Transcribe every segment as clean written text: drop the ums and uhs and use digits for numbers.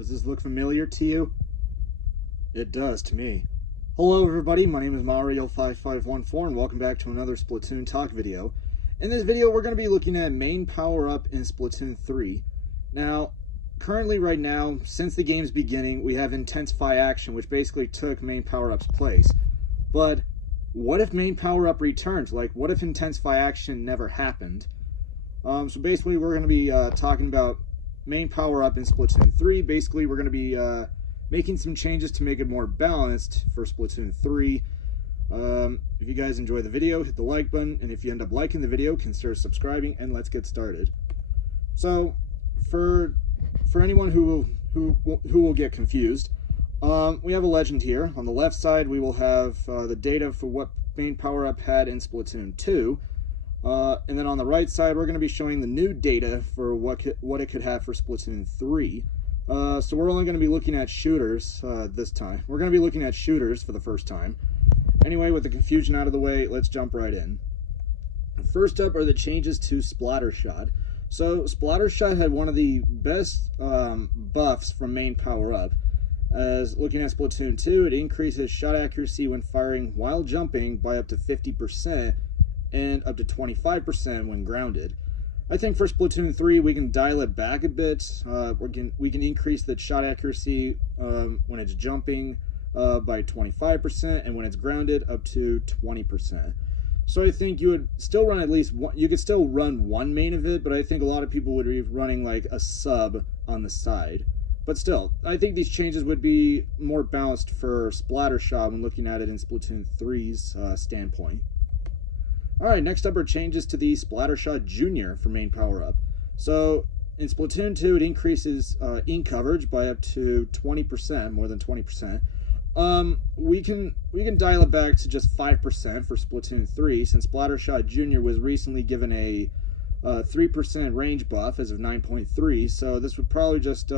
Does this look familiar to you? It does to me. Hello everybody, my name is Mario5514 and welcome back to another Splatoon talk video. In this video we're going to be looking at main power-up in Splatoon 3. Now, currently right now, since the game's beginning, we have Intensify Action, which basically took main power-up's place. But what if main power-up returns? Like, what if Intensify Action never happened? So basically we're going to be talking about main power-up in Splatoon 3. Basically we're going to be making some changes to make it more balanced for Splatoon 3. If you guys enjoy the video, hit the like button, and if you end up liking the video, consider subscribing, and let's get started. So, for anyone who will get confused, we have a legend here. On the left side, we will have the data for what main power-up had in Splatoon 2. And then on the right side, we're going to be showing the new data for what it could have for Splatoon 3. So we're only going to be looking at shooters this time. We're going to be looking at shooters for the first time. Anyway, with the confusion out of the way, let's jump right in. First up are the changes to Splattershot. So Splattershot had one of the best buffs from main power-up. As looking at Splatoon 2, it increases shot accuracy when firing while jumping by up to 50% and up to 25% when grounded. I think for Splatoon 3 we can dial it back a bit. We can increase the shot accuracy when it's jumping by 25%, and when it's grounded up to 20%. So I think you would still run at least one. You could still run one main of it, but I think a lot of people would be running like a sub on the side. But still, I think these changes would be more balanced for Splattershot when looking at it in Splatoon 3's standpoint. Alright, next up are changes to the Splattershot Junior for main power-up. So, in Splatoon 2, it increases ink coverage by up to 20%, more than 20%. We can dial it back to just 5% for Splatoon 3, since Splattershot Junior was recently given a 3% range buff as of 9.3, so this would probably just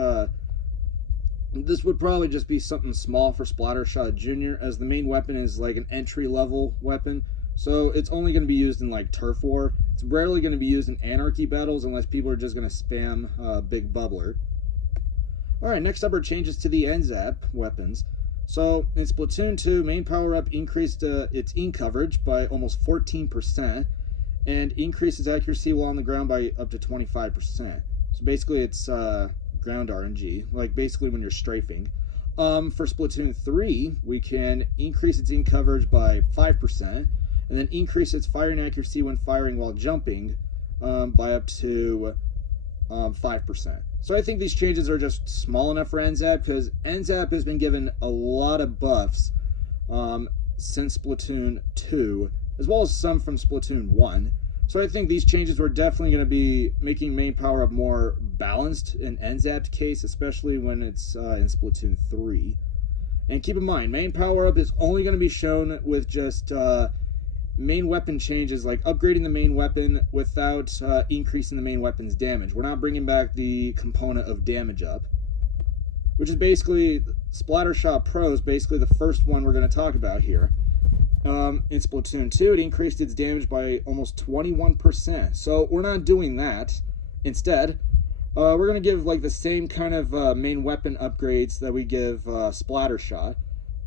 be something small for Splattershot Junior, as the main weapon is like an entry-level weapon. So it's only going to be used in like Turf War. It's rarely going to be used in Anarchy battles unless people are just going to spam Big Bubbler. Alright, next up are changes to the NZAP weapons. So in Splatoon 2, main power-up increased its ink coverage by almost 14% and increases accuracy while on the ground by up to 25%. So basically it's ground RNG, like basically when you're strafing. For Splatoon 3, we can increase its ink coverage by 5%, and then increase its firing accuracy when firing while jumping by up to 5%. So I think these changes are just small enough for NZAP, because NZAP has been given a lot of buffs since Splatoon 2, as well as some from Splatoon 1. So I think these changes were definitely going to be making main power-up more balanced in NZAP's case, especially when it's in Splatoon 3. And keep in mind, main power-up is only going to be shown with just main weapon changes, like upgrading the main weapon without increasing the main weapon's damage. We're not bringing back the component of damage up, which is basically Splattershot Pro is basically the first one we're going to talk about here. In Splatoon 2, it increased its damage by almost 21%. So we're not doing that. Instead, we're going to give like the same kind of main weapon upgrades that we give Splattershot.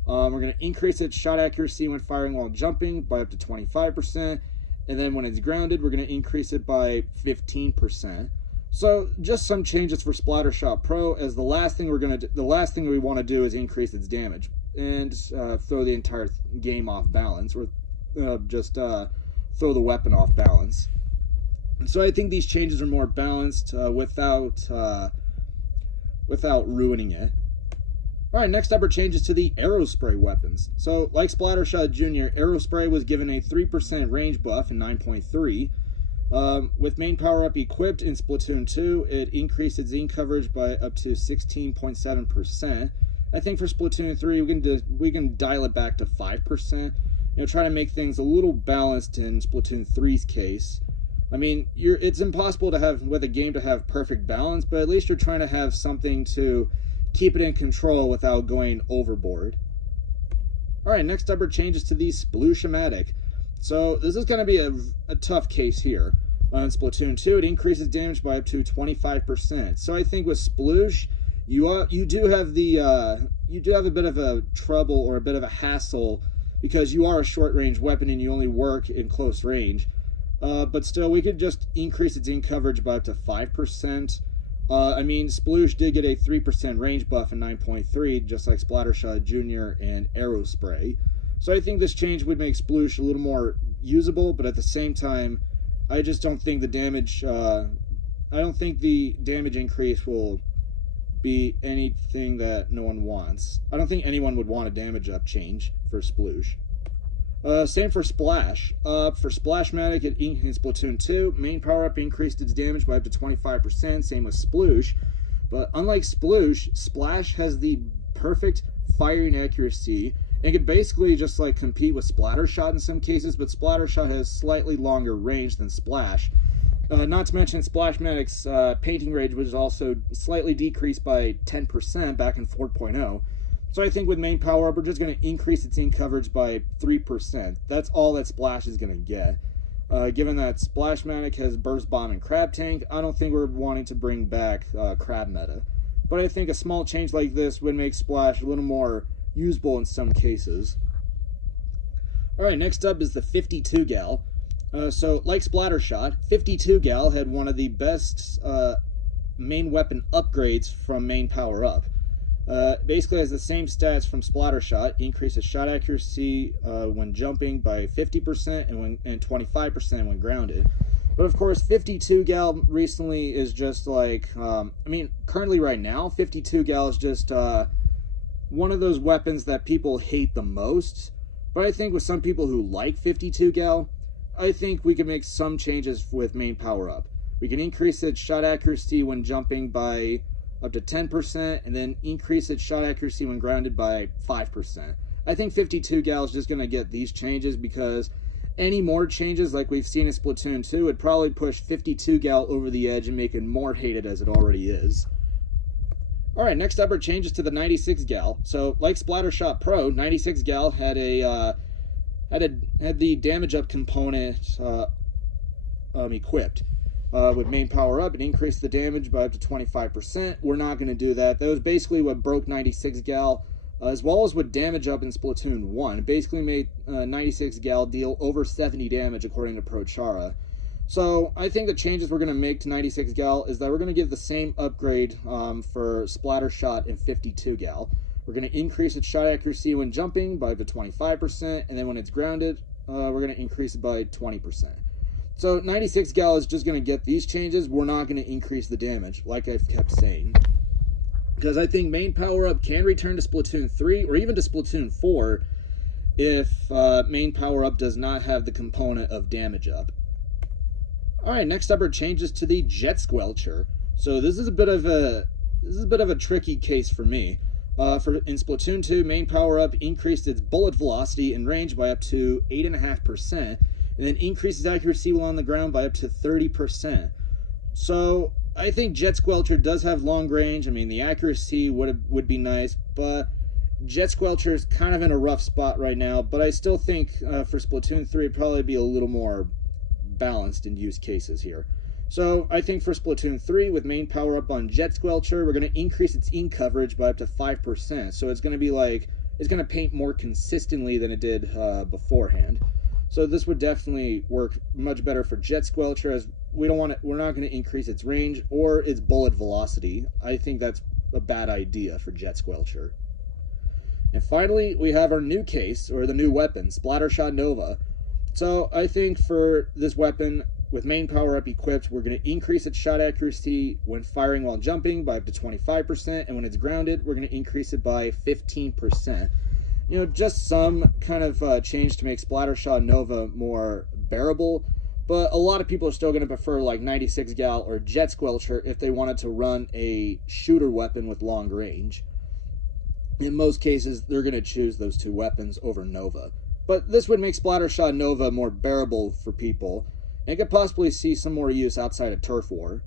We're going to increase its shot accuracy when firing while jumping by up to 25%, and then when it's grounded, we're going to increase it by 15%. So just some changes for Splattershot Pro, as the last thing we want to do is increase its damage and throw the entire game off balance, or just throw the weapon off balance. And so I think these changes are more balanced without ruining it. Alright, next up are changes to the Aerospray weapons. So, like Splattershot Junior, Aerospray was given a 3% range buff in 9.3. With main power-up equipped in Splatoon 2, it increased its ink coverage by up to 16.7%. I think for Splatoon 3, we can dial it back to 5%. Try to make things a little balanced in Splatoon 3's case. I mean, it's impossible to have with a game to have perfect balance, but at least you're trying to have something to keep it in control without going overboard. Alright, next up are changes to the Sploosh-O-Matic. So this is going to be a tough case here. In Splatoon 2, it increases damage by up to 25%. So I think with Sploosh, you do have a bit of a trouble or a bit of a hassle because you are a short range weapon and you only work in close range. But still, we could just increase its in coverage by up to 5%. I mean, Sploosh did get a 3% range buff in 9.3, just like Splattershot Jr. and Aerospray. So I think this change would make Sploosh a little more usable, but at the same time, I just don't think the damage, I don't think the damage increase will be anything that no one wants. I don't think anyone would want a damage up change for Sploosh. Same for Splash. For Splashmatic in Splatoon 2, main power-up increased its damage by up to 25%, same with Sploosh. But unlike Sploosh, Splash has the perfect firing accuracy, and could basically just like compete with Splattershot in some cases, but Splattershot has slightly longer range than Splash. Not to mention Splashmatic's painting range was also slightly decreased by 10% back in 4.0. So I think with main power up, we're just going to increase its in coverage by 3%. That's all that Splash is going to get. Given that Splashmatic has Burst Bomb and Crab Tank, I don't think we're wanting to bring back Crab meta. But I think a small change like this would make Splash a little more usable in some cases. Alright, next up is the 52 Gal. So, like Splattershot, 52 Gal had one of the best main weapon upgrades from main power up. Basically has the same stats from Splattershot, increases shot accuracy when jumping by 50% and 25% when grounded. But of course, 52 Gal recently is just like, I mean, currently right now, 52 Gal is just one of those weapons that people hate the most. But I think with some people who like 52 Gal, I think we can make some changes with main power up. We can increase its shot accuracy when jumping by up to 10%, and then increase its shot accuracy when grounded by 5%. I think 52 Gal is just going to get these changes because any more changes like we've seen in Splatoon 2 would probably push 52 Gal over the edge and make it more hated as it already is. Alright, next up are changes to the 96 Gal. So, like Splattershot Pro, 96 Gal had the damage up component equipped. With main power up, it increased the damage by up to 25%. We're not going to do that. That was basically what broke 96 Gal, as well as with damage up in Splatoon 1. It basically made 96 Gal deal over 70 damage according to ProChara. So I think the changes we're going to make to 96 Gal is that we're going to give the same upgrade for Splattershot and 52 Gal. We're going to increase its shot accuracy when jumping by up to 25%, and then when it's grounded, we're going to increase it by 20%. So 96 Gal is just going to get these changes. We're not going to increase the damage, like I've kept saying. Because I think main power-up can return to Splatoon 3, or even to Splatoon 4, if main power-up does not have the component of damage up. Alright, next up are changes to the Jet Squelcher. So this is a bit of a tricky case for me. In Splatoon 2, main power-up increased its bullet velocity and range by up to 8.5%. And then increases accuracy while on the ground by up to 30%. So I think Jet Squelcher does have long range. I mean, the accuracy would be nice, but Jet Squelcher is kind of in a rough spot right now. But I still think for Splatoon 3, it'd probably be a little more balanced in use cases here. So I think for Splatoon 3, with main power up on Jet Squelcher, we're going to increase its in coverage by up to 5%. So it's going to be like, it's going to paint more consistently than it did beforehand. So this would definitely work much better for Jet Squelcher, as we're not going to increase its range or its bullet velocity. I think that's a bad idea for Jet Squelcher. And finally, we have our new case, or the new weapon, Splattershot Nova. So I think for this weapon, with main power up equipped, we're going to increase its shot accuracy when firing while jumping by up to 25%, and when it's grounded, we're going to increase it by 15%. You know, just some kind of change to make Splattershot Nova more bearable, but a lot of people are still going to prefer like 96 Gal or Jet Squelcher if they wanted to run a shooter weapon with long range. In most cases, they're going to choose those two weapons over Nova. But this would make Splattershot Nova more bearable for people, and could possibly see some more use outside of Turf War.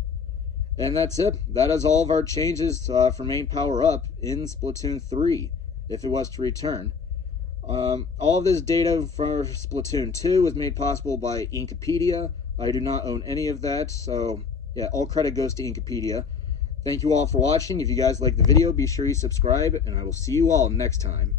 And that's it. That is all of our changes for main power up in Splatoon 3. If it was to return. All of this data for Splatoon 2 was made possible by Inkopedia. I do not own any of that, so yeah, all credit goes to Inkopedia. Thank you all for watching. If you guys like the video, be sure you subscribe, and I will see you all next time.